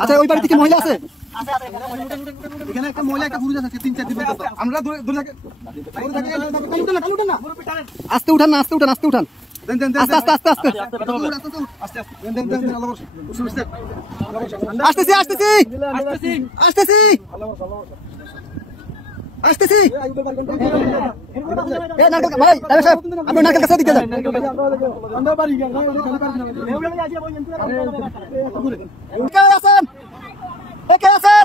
আচ্ছা ওই বাড়ি থেকে মহিলা আছে? এখানে একটা মহিলা একটা পুরুষ আছে 3-4 দিন আমরা আস্তে উঠান না, আস্তে উঠান, আস্তে উঠান, আস্তে আস্তে আস্তে আস্তে আসতেছি আসতেছি আসতেছি আসতেছি। ভাই আপনি নারকেল কাছে দিতে যান। কে আছেন? কে আছেন?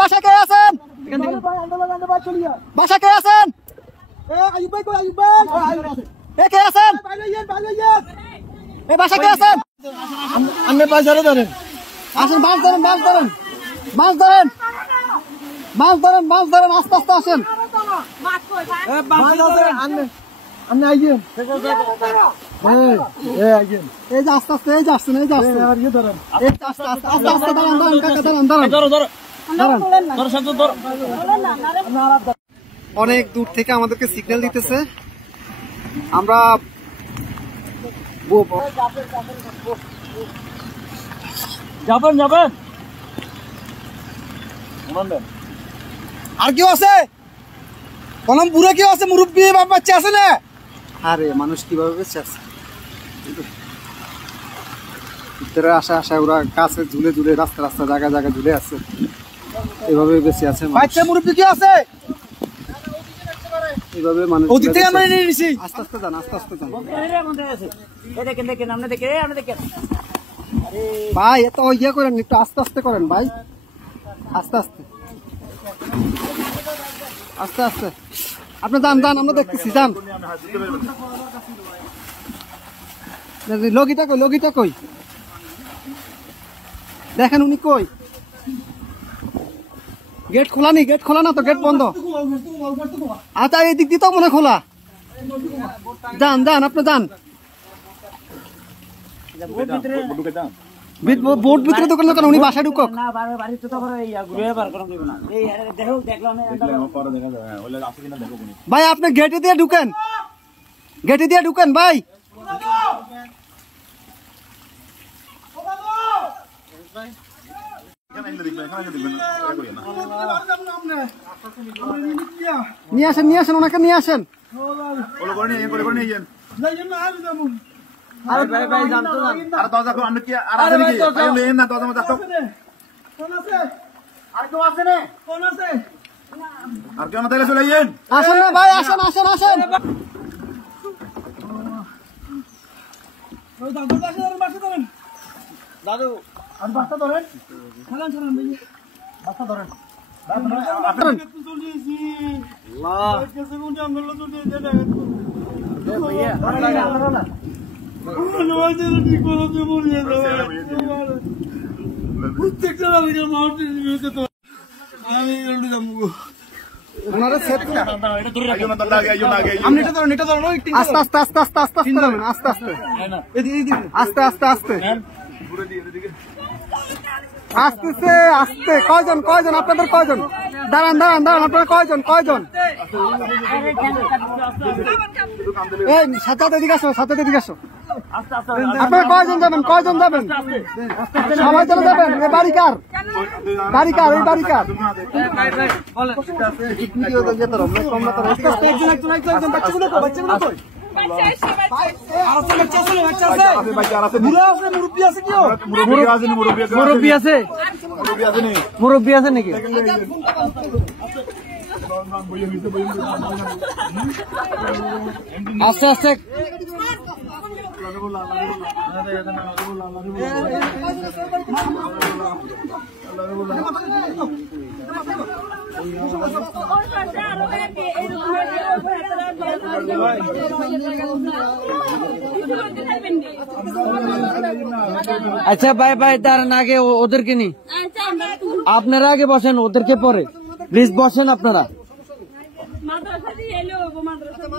বাসা কে আছেন? বাসা কে আছেন? কে আছেন? বাসা কে আছেন? আপনি বাজারে ধরেন, আসেন, মাছ ধরেন, মাছ ধরেন, মাছ ধরেন, মাছ ধরেন, মাছ ধরেন, আস্তে আস্তে আসেন। এই যে আস্তে আস্তে, এই যে আসছেন, এই যে আসছেন, আস্তে আস্তে আস্তে আস্তে দাঁড়ান, দাঁড়ান কাকা, দাঁড়ান, দাঁড়ান, অনেক দূর থেকে আমাদেরকে সিগন্যাল দিতেছে। আমরা যাবেন যাবেন। আর কেউ আছে? কলম পুরো কেউ আছে? মুরব্বী বাচ্চা আছে না? আরে মানুষ কিভাবে বেঁচে আছে? ভিতরে আসা আসা ওরা কাছে ঝুলে ঝুলে, রাস্তা রাস্তা জায়গা জায়গা ঝুলে আছে, এভাবে বেঁচে আছে। বাচ্চা মুরব্বী কেউ আছে? এইভাবে মানুষ আস্তে আস্তে যান, আস্তে আস্তে যান ভাই। এত ইয়ে করেন, একটু আস্তে আস্তে করেন ভাই, আস্তে আস্তে আস্তে আস্তে। আপনি যান যান, আমরা দেখতেছি, যান। লগিটা কই? লগিটা কই? দেখেন উনি কই? গেট খোলা নি? গেট খোলা না তো, গেট বন্ধ। আচ্ছা এই দিক দিয়ে তো মনে খোলা। যান যান, আপনি যান। বোট ভিতরে দোকান দোকান, উনি বাসায় ঢুকক। ভাই আপনি গেটে দিয়ে ঢুকেন, গেটে দিয়ে ঢুকেন ভাই। নিয়ে আসেন, নিয়ে আসেন, ওনাকে নিয়ে আসেন। আসেন না ভাই, আসেন আসেন আসেন। দাদু বাচ্চা ধরেন, বাচ্চা ধরেন। আস্তে আস্তে আস্তে আস্তে আস্তে আস্তে আস্তে আস্তে আস্তে আসতেছে, আসতে। কয়জন কয়জন আপনাদের? কয়জন? দাঁড়ান দাঁড়ান দাঁড়ান, আপনারা কয়জন? কয়জন? এই সাথে এদিকে আসো, সাথে এদিকে আসো। আপনারা কয়জন যাবেন? কয়জন যাবেন? সবাই চলে যাবেন? এই বাড়ি কার? বাড়ি কার? এই বাড়ি কার? বাচ্চাগুলো কই? মুরব্বী আছে? মুরব্বী আছে নাকি? আস্তে আস্তে আচ্ছা ভাই ভাই, দাঁড়ান, আগে ওদেরকে নি, আপনারা আগে বসেন, ওদেরকে পরে প্লিজ বসেন আপনারা।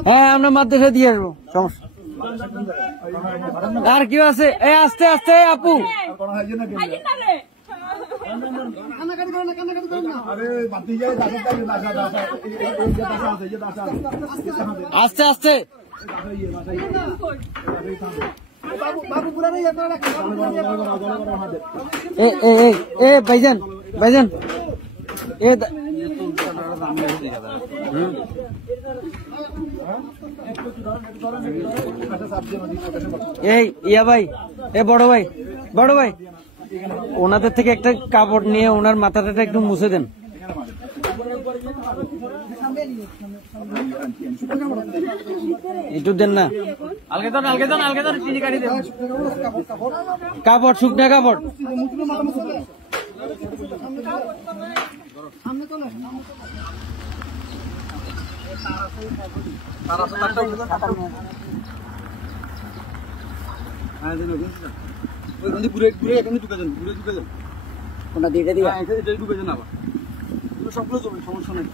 হ্যাঁ আমরা মাদ্রাসা দিয়ে আসবো, সমস্যা। আর কি আছে? এই আস্তে আস্তে আপু, আস্তে আস্তে এ ভাইজান ভাইজান এ এই ইয়া ভাই এ বড় ভাই ওনাদের থেকে একটা কাপড় নিয়ে ওনার মাথাটা একটু মুছে দেন। একটু দেন না কাপড়, শুকনা কাপড়। কোনটা দিয়ে সবগুলো সমস্যা নেই।